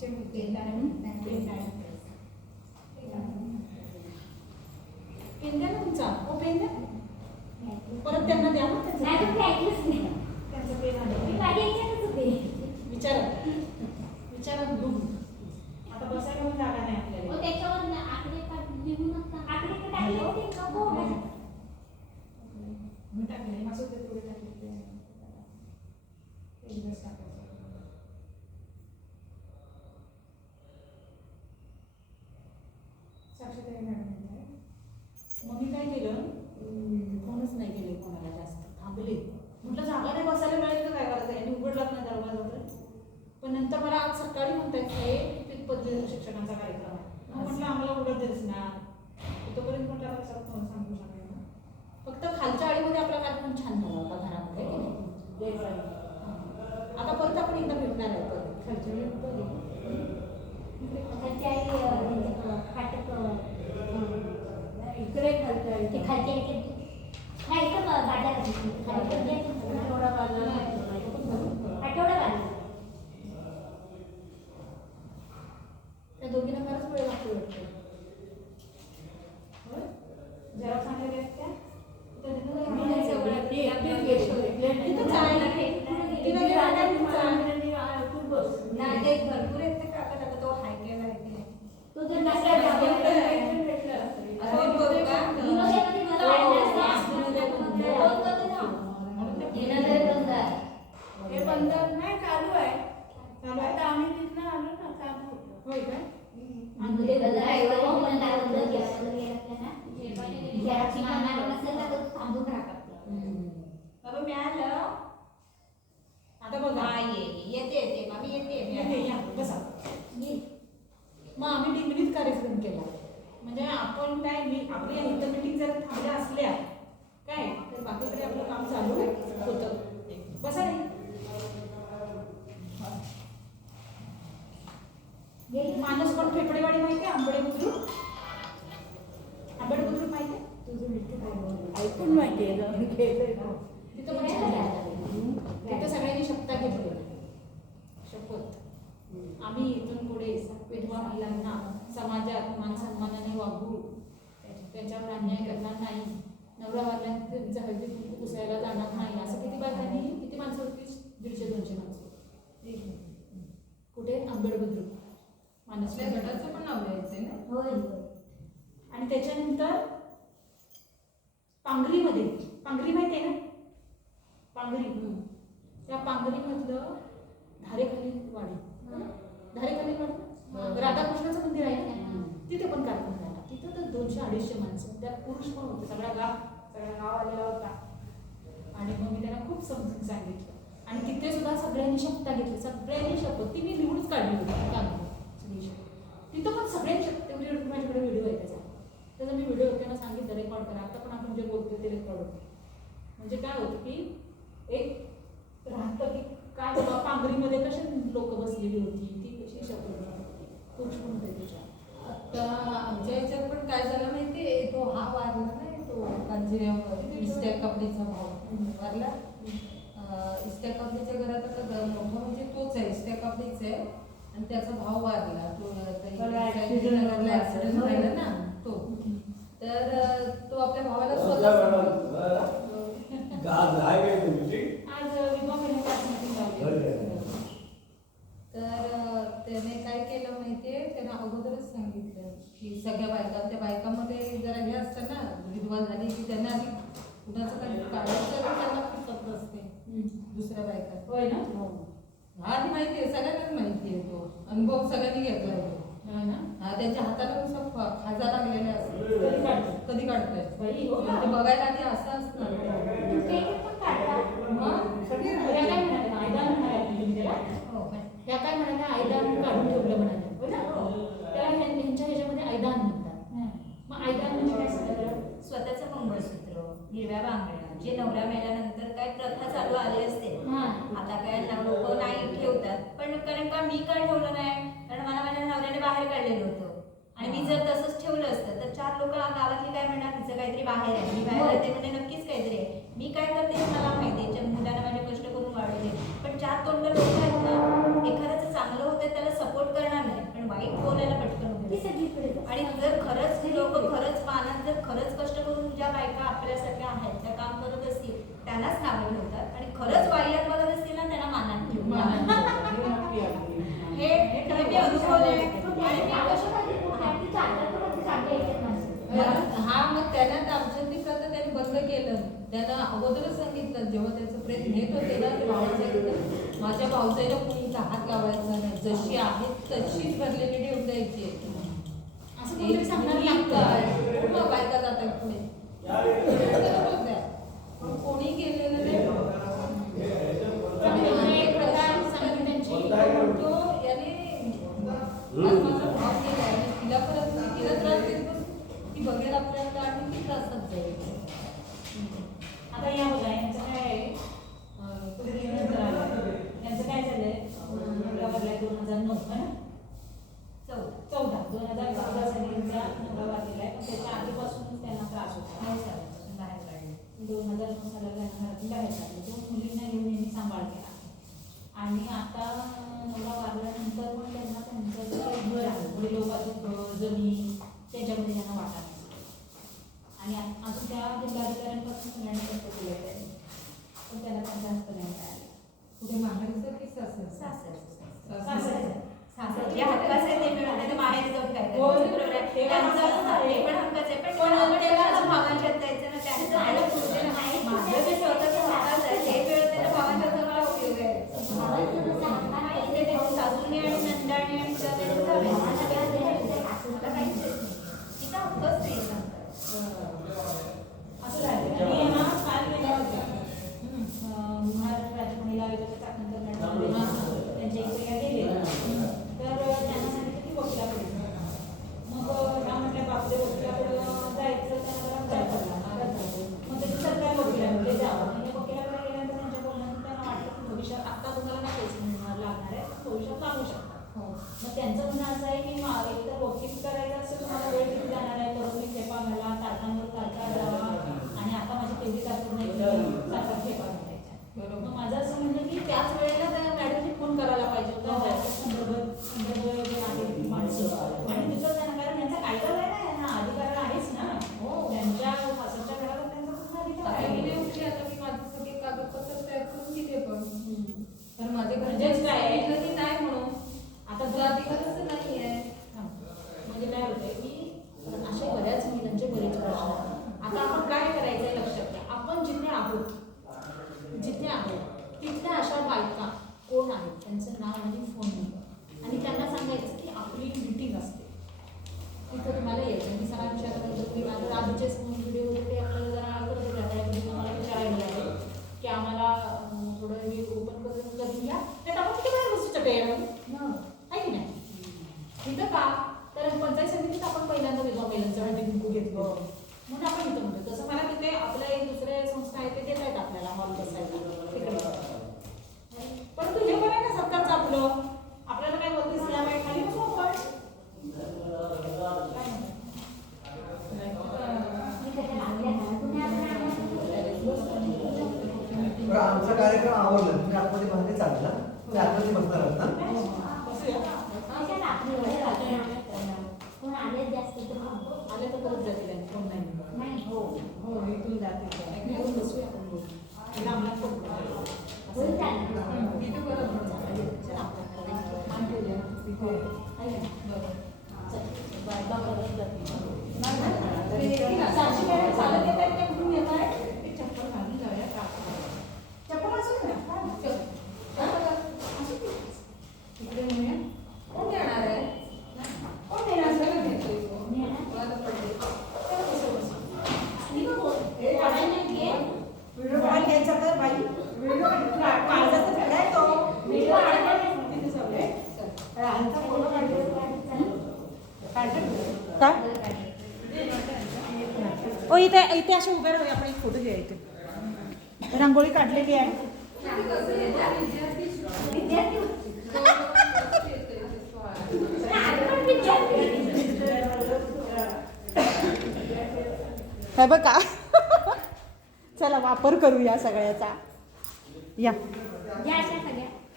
Pen द्या ना तुमचा. हो पेन द्या. परत त्यांना द्या ना त्यांचं पेन आहे. विचारा विचारा. आता बसायला पण जागा नाही आपल्याला. त्याच्यावर आकडे लिहू नका. आकडे टाकले नको. मी टाकले असं ते थोडे टाकले एकदाच टाकायचं. साक्षीताई मॅडम मग मी काय केलं, फोनच नाही केले कोणाला जास्त. थांबले. म्हटलं जागा नाही बसायला मिळेल तर काय करायचं. यांनी उघडलाच नाही दरवाजा तर. पण नंतर मला आज सकाळी म्हणतायत हे पद्धती शिक्षणाचा कार्यक्रम आहे. म्हटलं आम्हाला उघडत देच ना. तोपर्यंत म्हटलं आता सांगू शकाल ना. फक्त खालच्या आळीमध्ये आपला कार्यक्रम छान झाला होता घरामध्ये. आता परत आपण एकदा भेटणार आहे. खालच्या इकडे खालच्या त्या दोघींना फारच वेळ लागतो वाटतं. जरा सांगायला त्या भरपूर येते का आता तो हाय केला तो जर हे बंद नाही चालू आहे. आता आम्ही तिथनं आलो ना चालू होतं. होय काय. आता बघा येते मामी येते या बसा. मग आम्ही डिग्रीत कार्यक्रम केला. म्हणजे आपण काय आपल्या इतर मीटिंग जर थांबल्या असल्या काय तर बाकीकडे आपलं काम चालू होतं. बसा नाही. मानसकोट फेफडेवाडी माहिती आहे. आंबडे बुद्रुक माहिती आहे. तुझं ऐकून माहिती आहे. तिथं पण तिथं सगळ्यांनी शपथा घेतली. शपथ आम्ही इथून पुढे विधवा महिलांना समाजात मान सन्मानाने वागू, त्यांच्यावर अन्याय करणार नाही, नवरावाल्यांना त्यांचं हळदी कुंकू पुसायला जाणार नाही. असं किती बायकांनी किती माणसं होती. 150-200 माणसं. कुठे आंबेड बुद्रुक मानसल्या गटाचं पण नाव द्यायचंय ना. होय. आणि त्याच्यानंतर पांगरीमध्ये पांगरी माहिती आहे ना. पांगरी त्या पांगरीमधलं धारेखाली वाडी राधाकृष्णाचं मंदिर आहे ना. तिथे पण कार्यक्रम झाला. तिथं तर 200-250 माणसं. त्यात पुरुष पण होते. सगळा गाव आलेला होता. आणि मग मी त्यांना खूप समजून सांगितलं. आणि तिथे सुद्धा सगळ्यांनी शपथ घेतली. सगळ्यांनी शपथ ती मी लिहूनच काढली होती. तिथं पण सगळ्यांनी शपथ. माझ्याकडे व्हिडिओ आहे त्याचा मी व्हिडिओ त्यांना सांगितलं रेकॉर्ड करा. आता पण आपण जे बोलतो ते रेकॉर्ड होतं. म्हणजे काय होतं की एक राहतं की काय बाबा पांगरीमध्ये कशी लोक बसलेली होती. ती कशी शपथ पुरुष पण होते त्याच्या. आता आमच्या याच्यात पण काय झालं माहितीये. तो हा वारला नाही तो कांजिऱ्यावर इस्त्या कपडीचा भाव वारला. इस्त्या कपडीच्या घरात आता मोठा म्हणजे तोच आहे. इस्त्या कपडीच आहे. आणि त्याचा भाव वारला. तो ऍक्सिडेंट झाला ना तो. तर तो आपल्या भावाला तर त्याने काय केलं माहितीये. त्यानं अगोदरच सांगितलं की सगळ्या बायका त्या बायकांमध्ये जरा हे असतं ना विधवा झाली की त्यांना आधी कुणाचं काही काढायचं त्यांना फसत असते दुसऱ्या बायका. होय ना. हा ती माहिती आहे. सगळ्यांनाच माहिती आहे. तो अनुभव सगळ्यांनी घेतलाय तो. हा त्यांच्या हाताला नुसतं खाजा लागलेले असतात. कधी काढताय ते बघायला आधी असं असतं. त्या काय म्हणाल्या आयदान काढून ठेवलं म्हणाल्या. त्याला ह्यांच्या ह्याच्यामध्ये आयदान म्हणतात. मग आयदान म्हणजे काय सांगितलं. स्वतःचं मंगळसूत्र हिरव्या बांगड्या जे नवरा मेल्यानंतर काय प्रथा चालू आली असते. आता काय लोक नाही ठेवतात. पण कारण का मी काय ठेवलं नाही. कारण मला माझ्या नवऱ्याने बाहेर काढलेलं होतं. आणि मी जर तसंच ठेवलं असतं तर 4 लोक गावातली काय म्हणणार तिचं काहीतरी बाहेर आहे. मी बाहेर राहते म्हणजे नक्कीच काहीतरी आहे. मी काय करते मला माहिती आहे. मुलांना माझे कष्ट करून वाढवते. पण 4 तोंड लोक आहेत ना. एखाद्याचं चांगलं होतं त्याला सपोर्ट करणार वाईट बोलायला पटकन होतं. आणि जर खरंच लोक खरंच मानात जर खरंच कष्ट करून ज्या बायका आपल्यासारख्या आहेत त्या काम करत असतील त्यांनाच नावं ठेवतात आणि खरंच वाईट बघत असतील ना त्यांना मानात ठेवतात. हे मी अनुभवलंय. आणि मी हा मग त्यानं आमच्या ती प्रथा त्यांनी बंद केलं. त्यानं अगोदरच सांगितलं जेव्हा त्याचं प्रेत नेत होते ना ते सांगितलं माझ्या भाऊजाईला कोणी हात लावायचा नाही, जशी आहे तशीच भरलेली ठेवून द्यायची. असं कोणी सांगणार नाही का? पूर्ण बायका जातात पुढे पण कोणी केलेलं नाही. आणि एक प्रथा सांगितली त्यांची. म्हणतो याने आज माझा भाव केला आणि तिला परत तिला त्रास देतो ती बघेल आपल्याला आणि ती त्रासात जाईल. आता या बघा यांचं काय आहे यांचं काय झालंय नवरा वारलाय 2009 है ना 2014 साली यांचा नवरा वारलेला आहे. पण त्याच्या आधीपासूनच त्यांना त्रास होता. 2009 साला घरातून बाहेर काढले. 2 मुलींना घेऊन यांनी सांभाळ केला आणि आता नवरा वारल्यानंतर पण त्यांना त्यांचं जे काही घर आहे वडिलोपार्जित घर जमीन त्याच्यामध्ये त्यांना वाटा नाही आणि अजून त्या जिल्हाधिकाऱ्यांपासून सगळ्यांनी कष्ट केले त्यांनी पण त्याला त्यांचा हक्क नाही मिळाला. कुठे माहेरचं की सासर जे हक्काचं आहे ते मिळून त्याचं माहेर जाऊन काय हो, बरोबर आहे. ते पण त्यांचं आहे. ते पण हक्काचं आहे पण पण त्याला भावांच्यात जायचं ना त्यांचं माझं जे स्वतःचं हक्काचं आहे ते मिळून त्याच्या भावांच्याचा मला उपयोग आहे. सासूने आणि नंदाने आणि तिचा हक्कच नाही असं झालं. मी हा काल गेल्या होत्या महाराष्ट्र राज्य महिला आयोगाच्या चाकण करण्यामध्ये त्यांच्या इकडे गेले तर त्यांना सांगितलं की वकिलाकडे मग त्या म्हटल्या बापरे वकिलाकडे जायचं त्यांना जरा पडला मग त्याची सरकारी वकिलाकडे जावं म्हणजे वकिलाकडे गेल्यानंतर त्यांच्या बोलण्यातून त्यांना वाटलं की भविष्यात आता तुम्हाला नाही पैसे मिळणार लागणार आहे पण भविष्यात लागू शकतात. मग त्यांचं म्हणणं असं आहे की एक तर वकील करायचं असेल तुम्हाला वेळ किती जाणार आहे परत मी खेपा घाला तारखांवर तारखा जावा आणि आता माझी तेवढी तारखेत नाही तारखा खेपा घालायच्या. मग माझं असं म्हणणं की त्याच वेळेला त्या मॅडमने फोन करायला पाहिजे होता संदर्भ जे आहे माणसं आणि तिथं त्यांना कारण यांचा कायदा आहे ना यांना अधिकार आहेच ना त्यांच्या सासरच्या घराला त्यांचा पूर्ण अधिकार आहे. उठली आता मी माझं सगळे कागदपत्र तयार करून दिले पण तर माझ्या म्हणजेच काय आहे? घरचे नाही म्हणून आता तुला अधिकारच नाही आहे. म्हणजे काय होतंय की अशा बऱ्याच महिलांचे बरेच प्रश्न आहेत. आता आपण काय करायचंय लक्षात घ्या आपण जिथे आहोत तिथल्या अशा बायका कोण आहेत त्यांचं नाव आणि फोन नंबर आणि त्यांना सांगायचं की आपली मीटिंग असते तिथं तुम्हाला यायचं. मी सगळ्या विचारायला आता आधीचे व्हिडिओ होते ते आपल्याला जरा करत होते. आता यामध्ये मला विचारायला लागेल की आम्हाला थोडं मी ओपन करून घ्या त्यात आपण किती वेळा बसू चटई आहे की नाही तिथं का तर पंचायत समितीत आपण पहिल्यांदा विधवा महिलांचा हळदी कुंकू घेतलं म्हणून आपण इथं म्हणतो. तसं मला तिथे आपल्या एक दुसरे संस्था आहे ते देत आहेत आपल्याला हॉल बसायला तिकडे परंतु हे पण आहे ना सरकारचं आपल्याला काय बोलते स्लॅब आहे खाली बसू आपण आमचा कार्यक्रम आवडला तुम्ही आतमध्ये बाहेर चालला ते आतमध्ये बसणार आहात ना आले तर परत जातील कोण नाही हो हो इथून जातील बसूया आपण बोलू लांबला फोन चप्पल घालून जाऊया चप्पल असू ना इकडे म्हणूया कोण येणार आहे? कोण येणार सगळं घेतोय तो. मला पडले. व्हिडिओ घ्यायचा तर बाई व्हिडिओ काढायचा तर आहे तो व्हिडिओ तिथे सगळे फोटो ओ इथे इथे असे उभे राहूया आपण एक फोटो घ्या इथे रांगोळी काढलेली आहे. हे बघा चला वापर करूया सगळ्याचा या